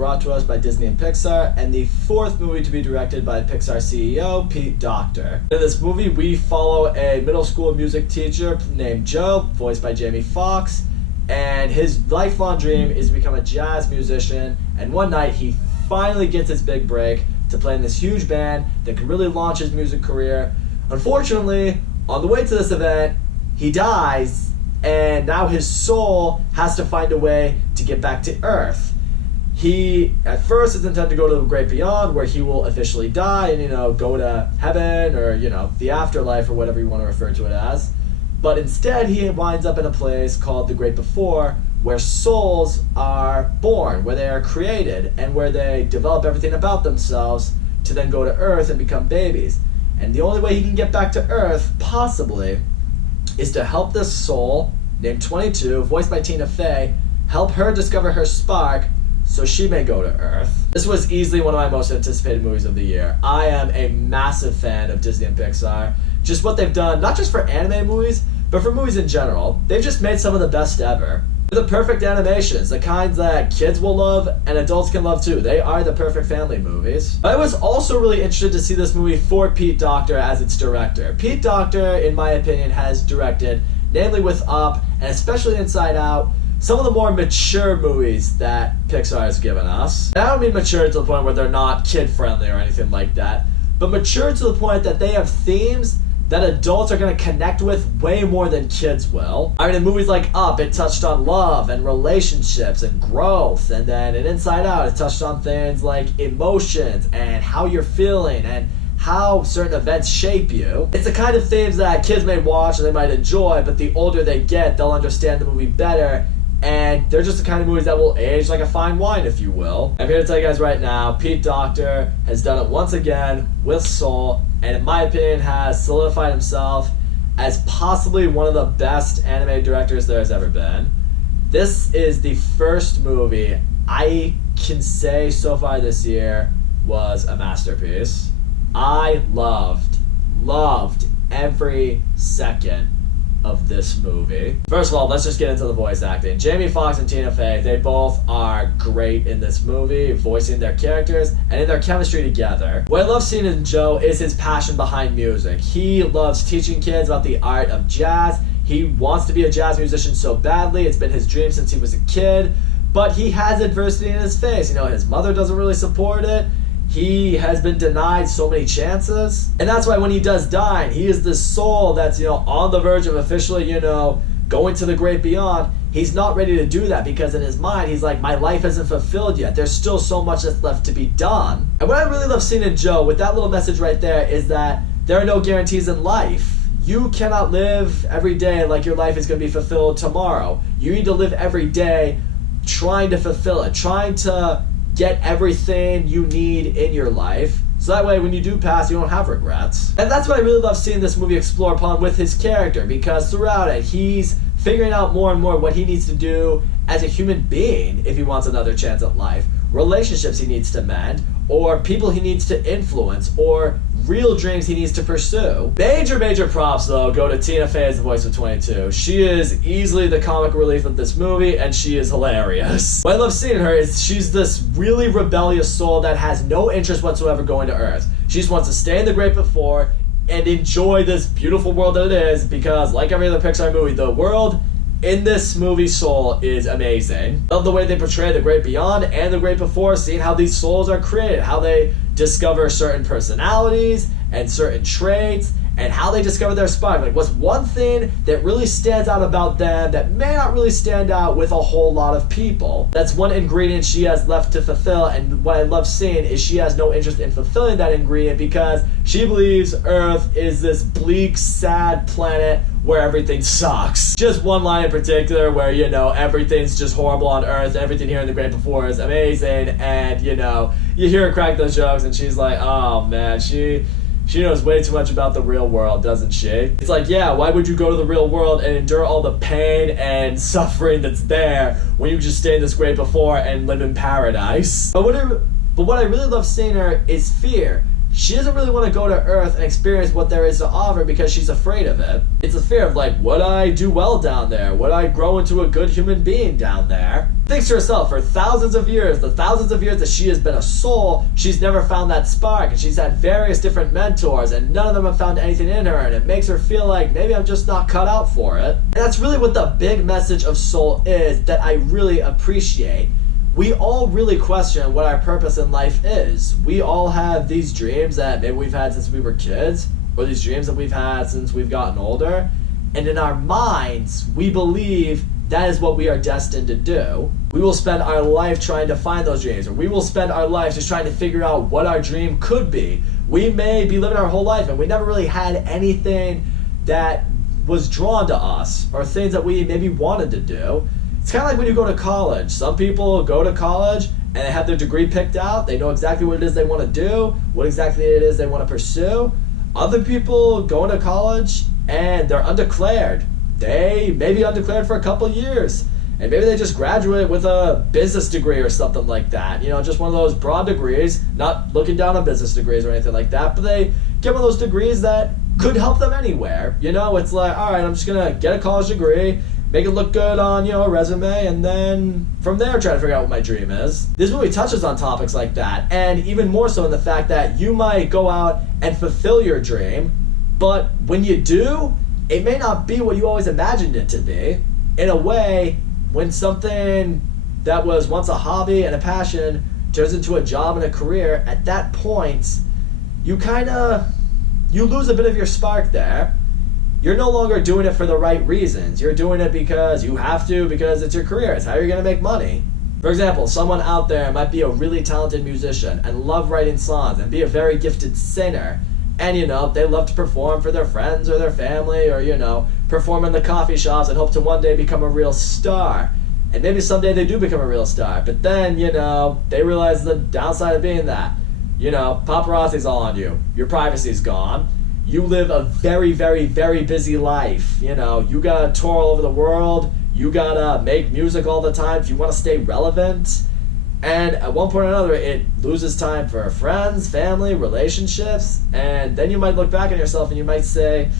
brought to us by Disney and Pixar, and the fourth movie to be directed by Pixar CEO Pete Docter. In this movie, we follow a middle school music teacher named Joe, voiced by Jamie Foxx, and his lifelong dream is to become a jazz musician, and one night he finally gets his big break to play in this huge band that could really launch his music career. Unfortunately, on the way to this event, he dies, and now his soul has to find a way to get back to Earth. He, at first, is intended to go to the great beyond, where he will officially die and, go to heaven or, the afterlife or whatever you want to refer to it as. But instead, he winds up in a place called the Great Before, where souls are born, where they are created, and where they develop everything about themselves to then go to Earth and become babies. And the only way he can get back to Earth, possibly, is to help this soul, named 22, voiced by Tina Fey, help her discover her spark so she may go to Earth. This was easily one of my most anticipated movies of the year. I am a massive fan of Disney and Pixar. Just what they've done, not just for anime movies, but for movies in general. They've just made some of the best ever. They're the perfect animations, the kinds that kids will love and adults can love too. They are the perfect family movies. I was also really interested to see this movie for Pete Docter as its director. Pete Docter, in my opinion, has directed, namely with Up, and especially Inside Out, some of the more mature movies that Pixar has given us. And I don't mean mature to the point where they're not kid-friendly or anything like that, but mature to the point that they have themes that adults are going to connect with way more than kids will. I mean, in movies like Up, it touched on love and relationships and growth, and then in Inside Out, it touched on things like emotions and how you're feeling and how certain events shape you. It's the kind of themes that kids may watch and they might enjoy, but the older they get, they'll understand the movie better, and they're just the kind of movies that will age like a fine wine, if you will. I'm here to tell you guys right now, Pete Docter has done it once again with Soul, and in my opinion has solidified himself as possibly one of the best anime directors there has ever been. This is the first movie I can say so far this year was a masterpiece. I loved every second of this movie. First of all, let's just get into the voice acting. Jamie Foxx and Tina Fey, they both are great in this movie, voicing their characters and in their chemistry together. What I love seeing in Joe is his passion behind music. He loves teaching kids about the art of jazz. He wants to be a jazz musician so badly. It's been his dream since he was a kid, but he has adversity in his face. His mother doesn't really support it. He has been denied so many chances. And that's why when he does die, he is this soul that's, on the verge of officially, going to the great beyond. He's not ready to do that because in his mind, he's like, my life isn't fulfilled yet. There's still so much that's left to be done. And what I really love seeing in Joe, with that little message right there, is that there are no guarantees in life. You cannot live every day like your life is going to be fulfilled tomorrow. You need to live every day trying to fulfill it, trying to get everything you need in your life, so that way when you do pass, you don't have regrets. And that's what I really love seeing this movie explore upon with his character, because throughout it, he's figuring out more and more what he needs to do as a human being if he wants another chance at life. Relationships he needs to mend, or people he needs to influence, or real dreams he needs to pursue. Major props, though, go to Tina Fey as the voice of 22. She is easily the comic relief of this movie, and she is hilarious. What I love seeing her is she's this really rebellious soul that has no interest whatsoever going to Earth. She just wants to stay in the Great Before and enjoy this beautiful world that it is, because like every other Pixar movie, the world in this movie, Soul, is amazing. Love the way they portray the Great Beyond and the Great Before, seeing how these souls are created, how they discover certain personalities and certain traits, and how they discover their spark. Like, what's one thing that really stands out about them that may not really stand out with a whole lot of people? That's one ingredient she has left to fulfill, and what I love seeing is she has no interest in fulfilling that ingredient because she believes Earth is this bleak, sad planet where everything sucks. Just one line in particular where, everything's just horrible on Earth, everything here in the Great Before is amazing, and, you hear her crack those jokes, and she's like, oh man, she knows way too much about the real world, doesn't she? It's like, yeah, why would you go to the real world and endure all the pain and suffering that's there when you just stay in this Great Before and live in paradise? But what I really love seeing her is fear. she doesn't really want to go to Earth and experience what there is to offer because she's afraid of it. It's a fear of like, would I do well down there? Would I grow into a good human being down there? Thinks to herself, for thousands of years, the thousands of years that she has been a soul, she's never found that spark, and she's had various different mentors, and none of them have found anything in her, and it makes her feel like maybe I'm just not cut out for it. And that's really what the big message of Soul is that I really appreciate. We all really question what our purpose in life is. We all have these dreams that maybe we've had since we were kids, or these dreams that we've had since we've gotten older. And in our minds, we believe that is what we are destined to do. We will spend our life trying to find those dreams, or we will spend our life just trying to figure out what our dream could be. We may be living our whole life and we never really had anything that was drawn to us, or things that we maybe wanted to do. It's kind of like when you go to college. Some people go to college and they have their degree picked out. They know exactly what it is they want to do, what exactly it is they want to pursue. Other people go into college and they're undeclared. They may be undeclared for a couple years. And maybe they just graduate with a business degree or something like that. You know, just one of those broad degrees, not looking down on business degrees or anything like that, but they get one of those degrees that could help them anywhere. You know, it's like, all right, I'm just going to get a college degree, make it look good on, you know, a resume, and then from there try to figure out what my dream is. This movie touches on topics like that, and even more so in the fact that you might go out and fulfill your dream, but when you do, it may not be what you always imagined it to be. In a way, when something that was once a hobby and a passion turns into a job and a career, at that point, you lose a bit of your spark there. You're no longer doing it for the right reasons. You're doing it because you have to, because it's your career. It's how you're going to make money. For example, someone out there might be a really talented musician and love writing songs and be a very gifted singer. And, you know, they love to perform for their friends or their family, or, you know, perform in the coffee shops and hope to one day become a real star. And maybe someday they do become a real star. But then, you know, they realize the downside of being that. You know, paparazzi's all on you. Your privacy's gone. You live a very, very, very busy life. You know, you gotta tour all over the world. You gotta make music all the time if you want to stay relevant. And at one point or another, it loses time for friends, family, relationships. And then you might look back on yourself and you might say,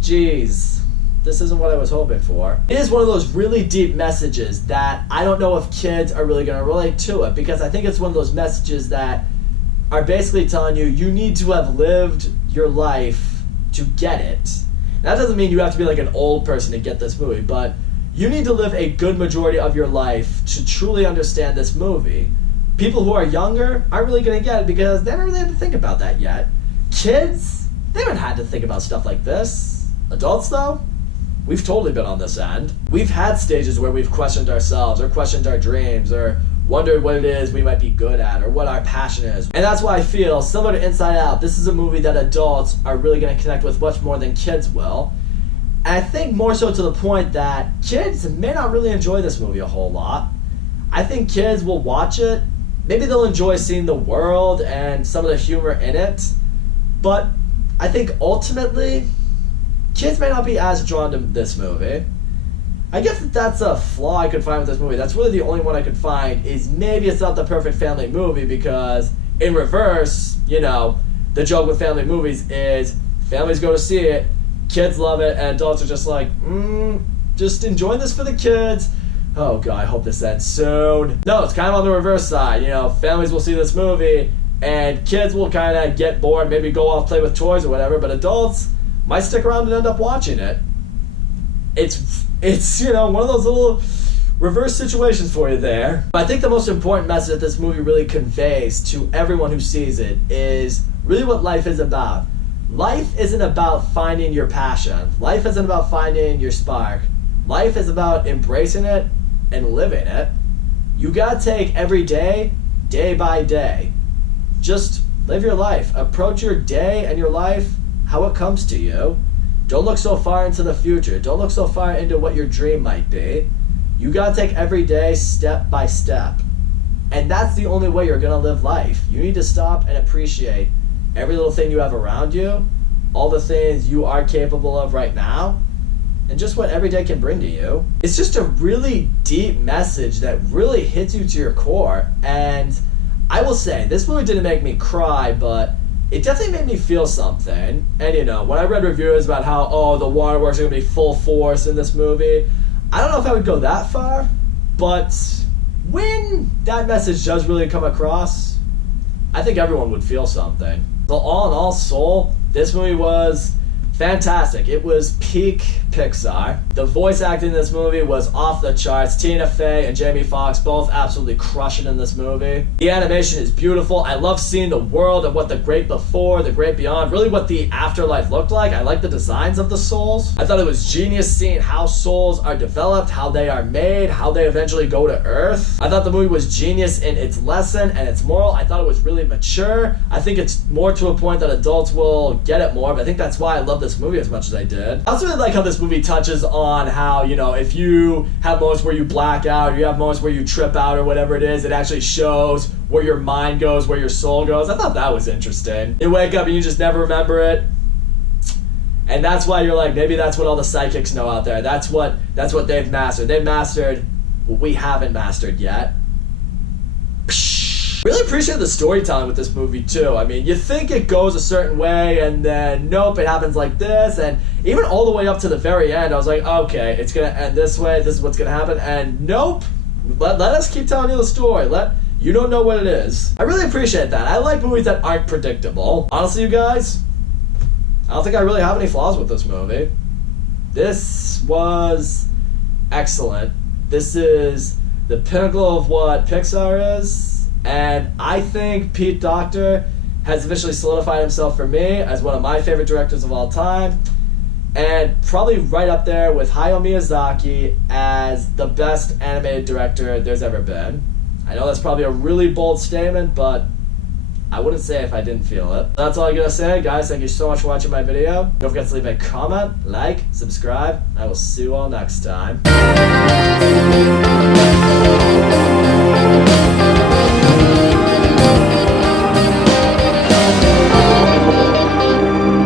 geez, this isn't what I was hoping for. It is one of those really deep messages that I don't know if kids are really going to relate to it, because I think it's one of those messages that are basically telling you, you need to have lived your life to get it. That doesn't mean you have to be like an old person to get this movie, but you need to live a good majority of your life to truly understand this movie. People who are younger aren't really going to get it because they haven't really had to think about that yet. Kids, they haven't had to think about stuff like this. Adults, though, we've totally been on this end. We've had stages where we've questioned ourselves or questioned our dreams or wondered what it is we might be good at or what our passion is. And that's why I feel, similar to Inside Out, this is a movie that adults are really going to connect with much more than kids will. And I think more so to the point that kids may not really enjoy this movie a whole lot. I think kids will watch it. Maybe they'll enjoy seeing the world and some of the humor in it. But I think ultimately, kids may not be as drawn to this movie. I guess that that's a flaw I could find with this movie. That's really the only one I could find, is maybe it's not the perfect family movie, because in reverse, you know, the joke with family movies is families go to see it, kids love it, and adults are just like, just enjoying this for the kids. Oh god, I hope this ends soon. No, it's kind of on the reverse side. You know, families will see this movie, and kids will kind of get bored, maybe go off, play with toys or whatever, but adults might stick around and end up watching it. It's you know, one of those little reverse situations for you there. But I think the most important message that this movie really conveys to everyone who sees it is really what life is about. Life isn't about finding your passion. Life isn't about finding your spark. Life is about embracing it and living it. You gotta take every day, day by day. Just live your life. Approach your day and your life how it comes to you. Don't look so far into the future. Don't look so far into what your dream might be. You gotta take every day step by step. And that's the only way you're gonna live life. You need to stop and appreciate every little thing you have around you, all the things you are capable of right now, and just what every day can bring to you. It's just a really deep message that really hits you to your core. And I will say, this movie didn't make me cry, but it definitely made me feel something. And you know, when I read reviews about how, oh, the waterworks are gonna be full force in this movie, I don't know if I would go that far, but when that message does really come across, I think everyone would feel something. So all in all, Soul, this movie was fantastic. It was peak Pixar. The voice acting in this movie was off the charts. Tina Fey and Jamie Foxx both absolutely crushing in this movie. The animation is beautiful. I love seeing the world and what the great before, the great beyond, really what the afterlife looked like. I like the designs of the souls. I thought it was genius seeing how souls are developed, how they are made, how they eventually go to Earth. I thought the movie was genius in its lesson and its moral. I thought it was really mature. I think it's more to a point that adults will get it more, but I think that's why I love this movie as much as I did. I also really like how this movie touches on how, you know, if you have moments where you black out, or you have moments where you trip out or whatever it is, it actually shows where your mind goes, where your soul goes. I thought that was interesting. You wake up and you just never remember it. And that's why you're like, maybe that's what all the psychics know out there. That's what they've mastered. They've mastered what we haven't mastered yet. Really appreciate the storytelling with this movie too. I mean, you think it goes a certain way and then nope, it happens like this, and even all the way up to the very end, I was like, okay, it's gonna end this way, this is what's gonna happen, and nope, let us keep telling you the story. You don't know what it is. I really appreciate that. I like movies that aren't predictable. Honestly, you guys, I don't think I really have any flaws with this movie. This was excellent. This is the pinnacle of what Pixar is. And I think Pete Docter has officially solidified himself for me as one of my favorite directors of all time. And probably right up there with Hayao Miyazaki as the best animated director there's ever been. I know that's probably a really bold statement, but I wouldn't say if I didn't feel it. That's all I'm gonna say. Guys, thank you so much for watching my video. Don't forget to leave a comment, like, subscribe. I will see you all next time.